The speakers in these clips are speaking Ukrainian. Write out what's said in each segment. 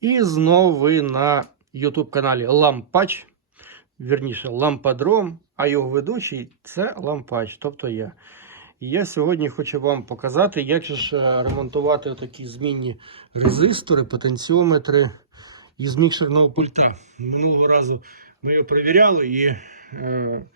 І знову ви на YouTube каналі Лампач, вірніше Лампадром, а його ведучий це Лампач, тобто я. І я сьогодні хочу вам показати, як ж е, ремонтувати такі змінні резистори, потенціометри із мікшерного пульта. Минулого разу ми його перевіряли і е,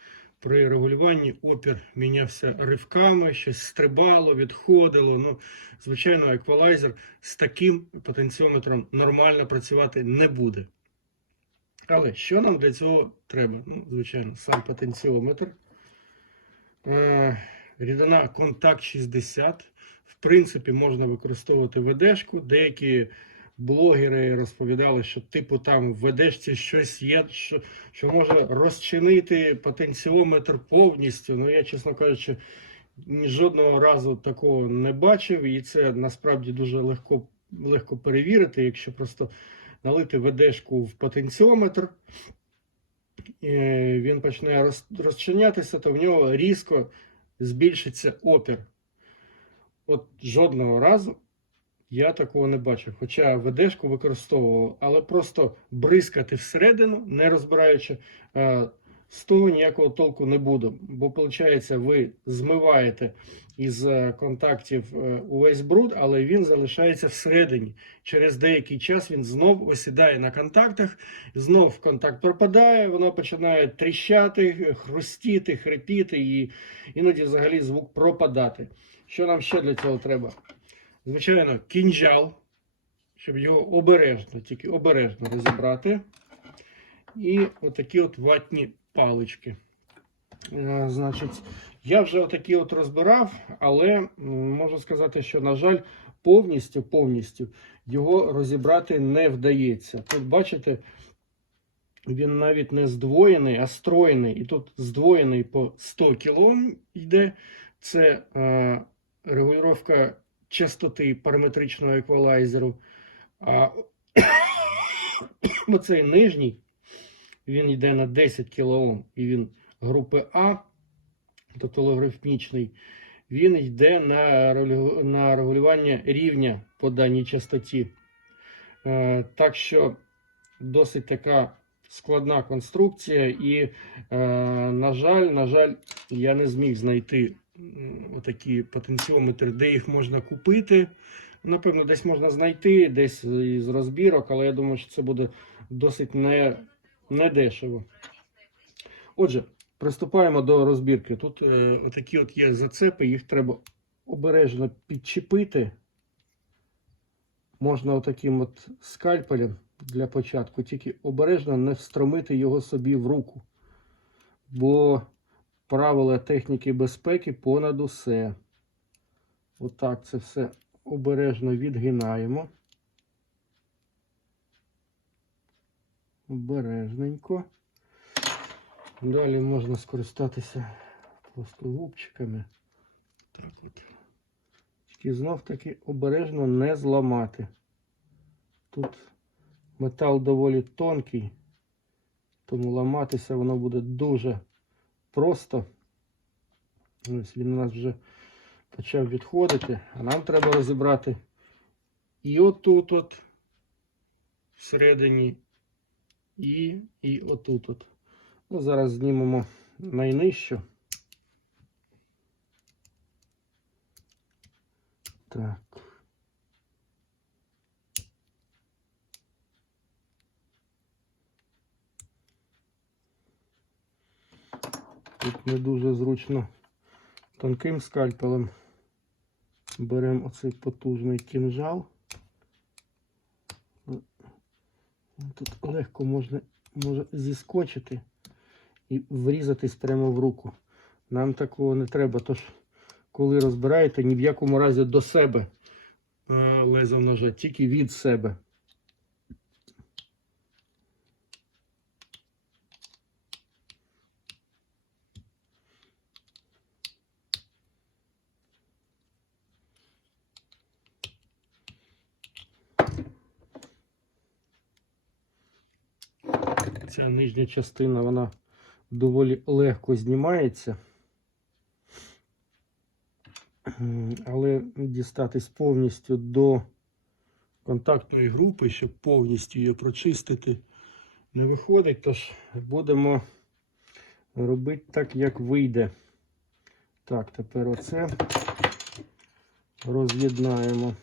при регулюванні опір мінявся ривками, щось стрибало, відходило. Ну, звичайно, еквалайзер з таким потенціометром нормально працювати не буде. Але що нам для цього треба? Ну, звичайно, сам потенціометр. Е, рідина контакт 60. В принципі, можна використовувати ведешку. Деякі блогери розповідали, що типу там в ведешці щось є, що, що може розчинити потенціометр повністю. Ну, я, чесно кажучи, ні жодного разу такого не бачив, і це насправді дуже легко, легко перевірити, якщо просто налити ведешку в потенціометр. е, Він почне роз- розчинятися, то в нього різко збільшиться опір. От жодного разу я такого не бачив. Хоча ведешку використовував, але просто бризкати всередину, не розбираючи, е, з того ніякого толку не буде. Бо, виходить, ви змиваєте із е, контактів е, увесь бруд, але він залишається всередині. Через деякий час він знов осідає на контактах, знов контакт пропадає, воно починає тріщати, хрустіти, хрипіти і іноді взагалі звук пропадати. Що нам ще для цього треба? Звичайно, кінжал, щоб його обережно, тільки обережно розібрати. І отакі от ватні палички. Е, Значить, я вже отакі от розбирав, але можу сказати, що, на жаль, повністю повністю його розібрати не вдається. Тут, бачите, він навіть не здвоєний, а строєний. І тут здвоєний по 100 кОм йде. Це е, регулювання частоти параметричного еквалайзеру. А оцей нижній, він йде на 10 кОм, і він групи А, тобто логарифмічний, він йде на, на регулювання рівня по даній частоті. Е, так що досить така складна конструкція, і, е, на жаль, на жаль, я не зміг знайти отакі потенціометри, де їх можна купити. Напевно, десь можна знайти, десь із розбірок, але я думаю, що це буде досить не, не дешево. Отже, приступаємо до розбірки. Тут е, отакі от є зацепи, їх треба обережно підчепити. Можна отаким от скальпелем для початку, тільки обережно не встромити його собі в руку. Бо правила техніки безпеки понад усе. Отак це все обережно відгинаємо. Обережненько. Далі можна скористатися просто губчиками. Тільки знов таки обережно не зламати. Тут метал доволі тонкий, тому ламатися воно буде дуже просто. Ось він у нас вже почав відходити, а нам треба розібрати і отут от всередині, і, і отут от. Ну, зараз знімемо найнижчу. Так. Тут не дуже зручно тонким скальпелем. Беремо оцей потужний кінжал. Тут легко можна може зіскочити і врізатись прямо в руку. Нам такого не треба. Тож, коли розбираєте, ні в якому разі до себе лезом ножа, тільки від себе. Нижня частина вона доволі легко знімається. Але дістатись повністю до контактної групи, щоб повністю її прочистити, не виходить. Тож будемо робити так, як вийде. Так, тепер оце роз'єднаємо.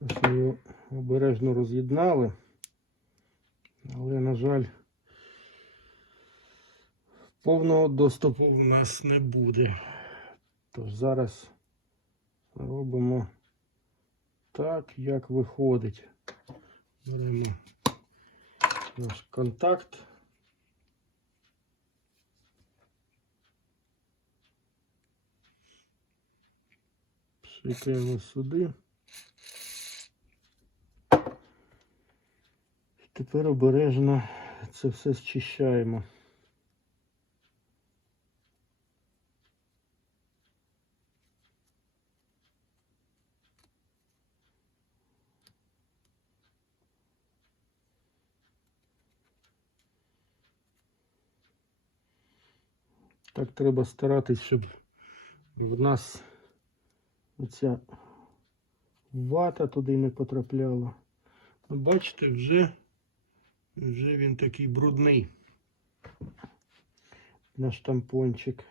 Ось його обережно роз'єднали. Але, на жаль, повного доступу в нас не буде. Тож зараз робимо так, як виходить. Беремо наш контакт. Пшикаємо сюди. Тепер обережно це все зчищаємо. Так треба старатись, щоб в нас оця вата туди не потрапляла. Ну, Бачите, вже, вже він такий брудний. Наш тампончик.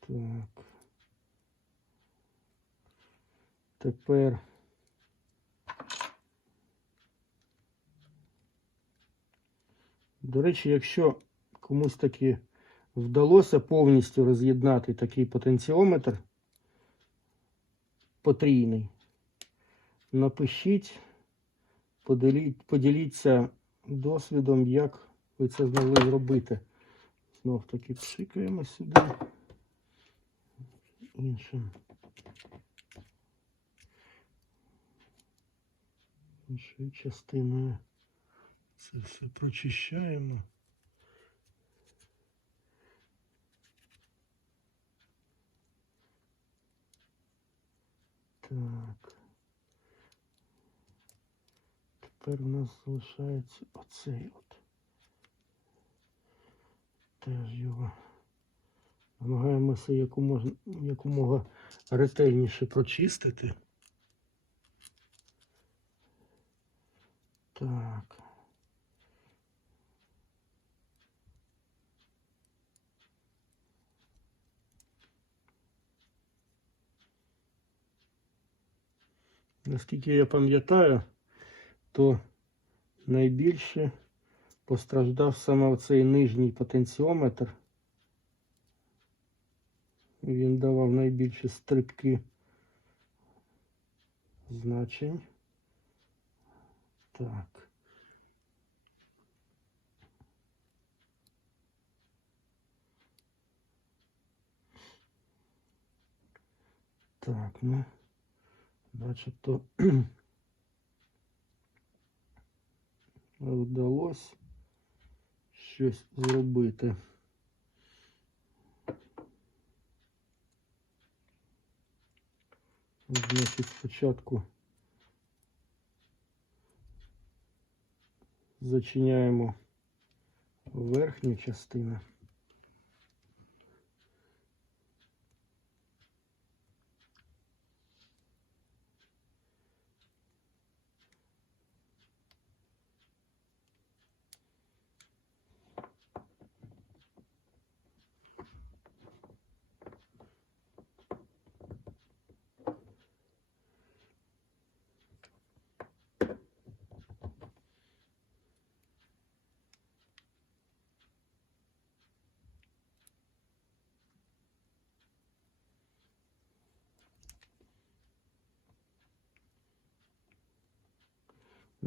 Так. Тепер До речі, якщо комусь таки вдалося повністю роз'єднати такий потенціометр потрійний, напишіть, поділіться досвідом, як ви це змогли зробити. Знов таки пшикаємо сюди іншим. Іншою частиною. Це все прочищаємо. Так. Тепер у нас залишається оцей от. Теж його намагаємося якомога, якомога ретельніше прочистити. Так. Наскільки я пам'ятаю, то найбільше постраждав саме оцей нижній потенціометр. Він давав найбільші стрибки значень. Так. Так, ну, начебто вдалося щось зробити. Значить, спочатку зачиняємо верхню частину.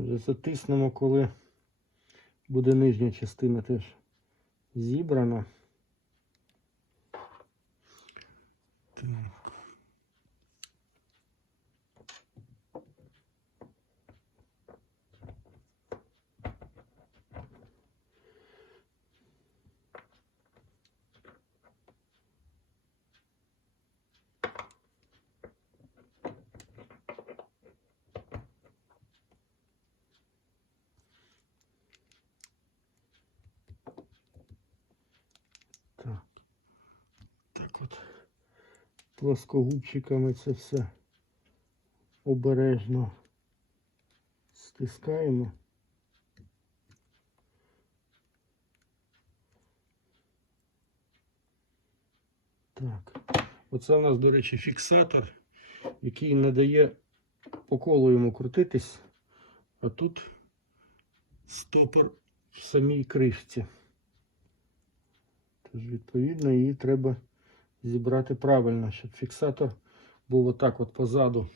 Затиснемо, коли буде нижня частина теж зібрана. Плоскогубчиками це все обережно стискаємо. Так. Оце у нас, до речі, фіксатор, який не дає по колу йому крутитись, а тут стопор в самій кришці. Тож, відповідно, її треба зібрати правильно, щоб фіксатор був отак от позаду.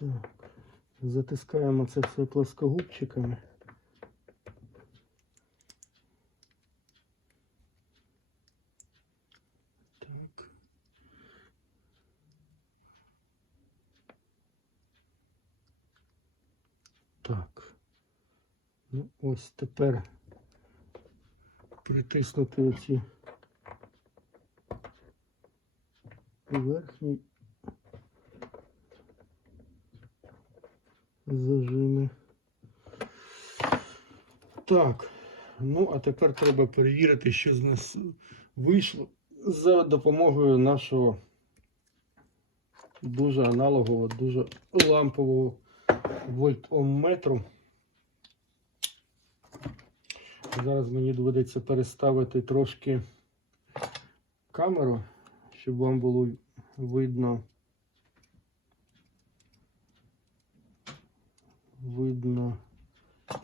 Так. Затискаємо це все плоскогубчиками. Так. Так. Ну, ось тепер притиснути оці верхні зажими. Так. Ну, а тепер треба перевірити, що з нас вийшло за допомогою нашого дуже аналогового, дуже лампового вольтометру. Зараз мені доведеться переставити трошки камеру, щоб вам було видно. Видно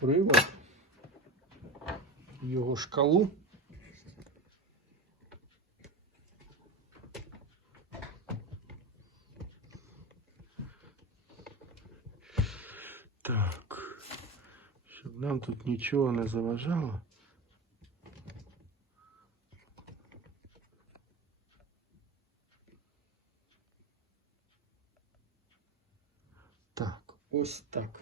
привод, його шкалу. Так, нам тут нічого не заважало. Так, ось так.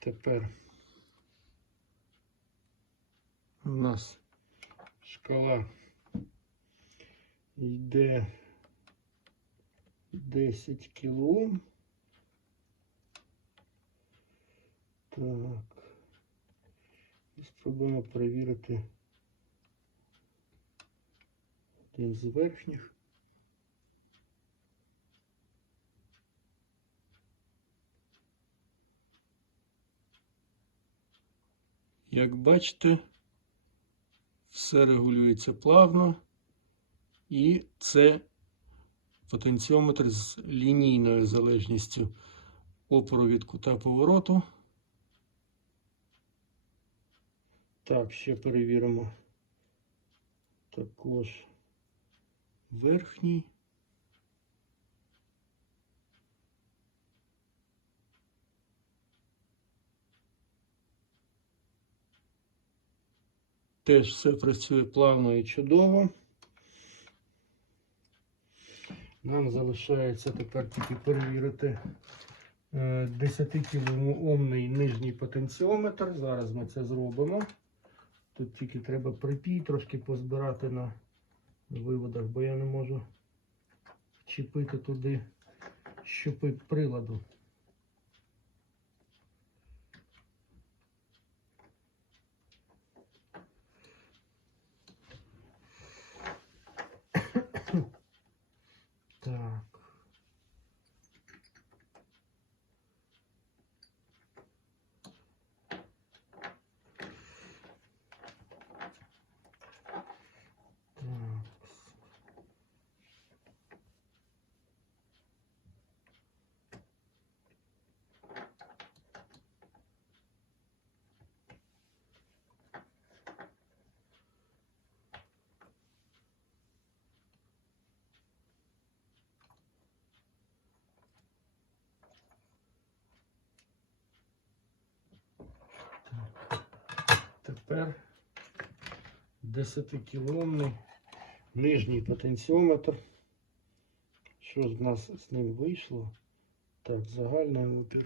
Тепер у нас шкала йде 10 кіло. Так. І спробуємо перевірити один з верхніх. Як бачите, все регулюється плавно, і це потенціометр з лінійною залежністю опору від кута повороту. Так, ще перевіримо також верхній. Теж все працює плавно і чудово. Нам залишається тепер тільки перевірити 10 кілоомний нижній потенціометр. Зараз ми це зробимо. Тут тільки треба припій трошки позбирати на виводах, бо я не можу вчепити туди щупи приладу. Так. Так. Тепер 10-кіломний нижній потенціометр. Що в нас з ним вийшло? Так, загальний опір.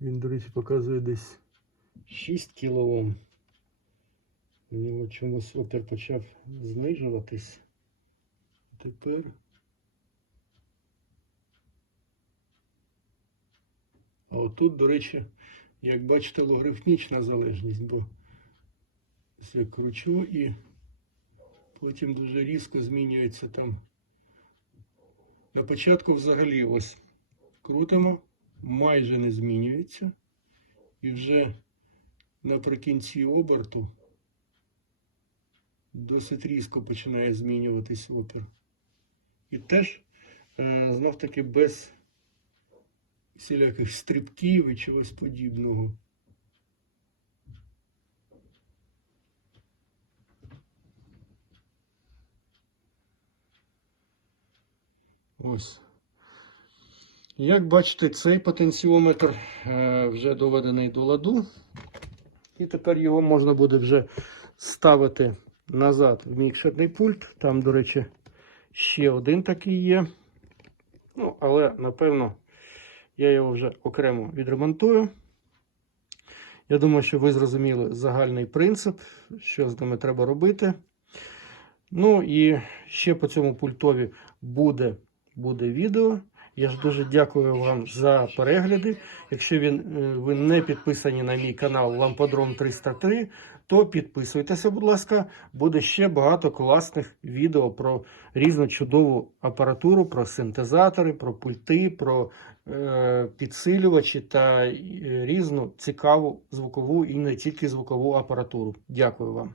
Він, до речі, показує десь 6 кілоом. У нього чомусь опір почав знижуватись. Тепер. А отут, до речі, як бачите, логарифмічна залежність, бо я кручу і потім дуже різко змінюється там. На початку взагалі ось крутимо, майже не змінюється. І вже наприкінці оберту досить різко починає змінюватись опір. І теж е, знов таки без всіляких стрибків і чогось подібного. Ось. Як бачите, цей потенціометр е, вже доведений до ладу. І тепер його можна буде вже ставити назад в мікшерний пульт. Там, до речі, ще один такий є. Ну, але, напевно, я його вже окремо відремонтую. Я думаю, що ви зрозуміли загальний принцип, що з ними треба робити. Ну і ще по цьому пультові буде, буде відео. Я ж дуже дякую вам за перегляди. Якщо він, е, ви не підписані на мій канал Ламподром 303, то підписуйтеся, будь ласка. Буде ще багато класних відео про різну чудову апаратуру, про синтезатори, про пульти, про е, підсилювачі та е, різну цікаву звукову і не тільки звукову апаратуру. Дякую вам.